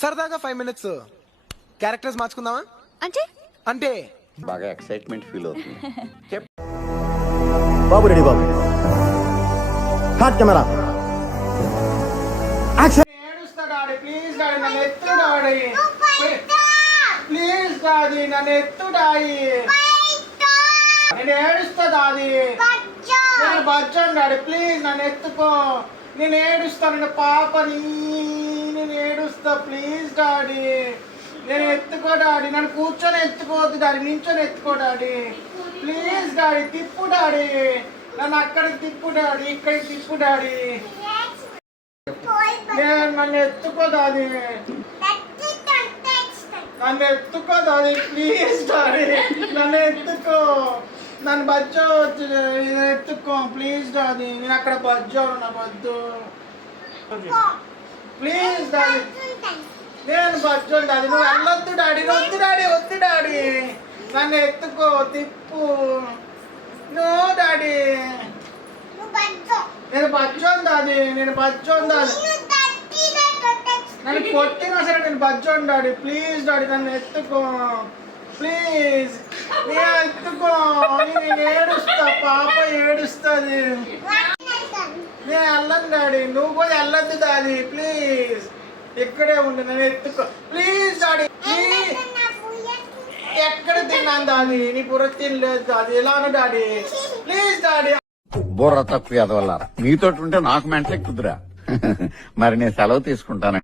సరదాగా 5 minutes characters మార్చుకుందామా? అంటే అంటే బాగా ఎక్సైట్మెంట్ ఫీల్ అవుతుంది. చెప్ బాబు రెడీ బాబు. Hot camera action. ఏడుస్తా డాడీ, ప్లీజ్ డాడీ నన్ను ఎత్తు డాడీ, ప్లీజ్ డాడీ నన్ను ఎత్తు డాడీ, నేను ఏడుస్తా డాడీ, నేను బచ్చాను డాడీ, ప్లీజ్ నన్ను ఎత్తుకో, నేను ఏడుస్తా, నేను పాపని, నేను ఏడుస్తా, ప్లీజ్ డాడీ, నేను ఎత్తుకో డాడీ, నన్ను కూర్చొని ఎత్తుకోవద్దు డాడీ, నించొని ఎత్తుకో daddy, please daddy, Tippu daddy, నన్ను అక్కడికి తిప్పు డాడీ, ఇక్కడికి తిప్పు డాడీ, నేను నన్ను ఎత్తుకో డాడీ, నన్ను ఎత్తుకో డాడీ, ప్లీజ్ డాడీ, నన్ను ఎత్తుకో, నన్ను బజ్జో ఎత్తుకో, ప్లీజ్ డాడీ, నేను అక్కడ బజ్జోను, నా వద్దు, ప్లీజ్ డాడీ, నేను బజ్జోను డాడీ, నువ్వు వెళ్ళొద్దు డాడీ, వద్దు డాడీ, వద్దు డాడీ, నన్ను ఎత్తుకో, తిప్పు, నో డాడీ, నేను బజ్జోను డాడీ, నేను బజ్జోను డాడీ, నన్ను కొట్టినా సరే నేను బజ్జోను డాడీ, ప్లీజ్ డాడీ నన్ను ఎత్తుకో, ప్లీజ్ నేను ఎత్తుకో, నేను ఏడుస్తా, పాప ఏడుస్తుంది, నేను వెళ్ళను డాడీ, నువ్వు కూడా వెళ్ళొద్దు డాడీ, ప్లీజ్ ఇక్కడే ఉండు, నేను ఎత్తుకో, ప్లీజ్ డాడీ, ఎక్కడ తిన్నాను డాడీ, నీ బుర్ర తినలేదు డాడీ, ఎలాను డాడీ, ప్లీజ్ డాడీ. బుర్ర తక్కువ వల్ల మీతో ఉంటే నాకు మెంటలే కుదురా. మరి నేను సెలవు తీసుకుంటాను.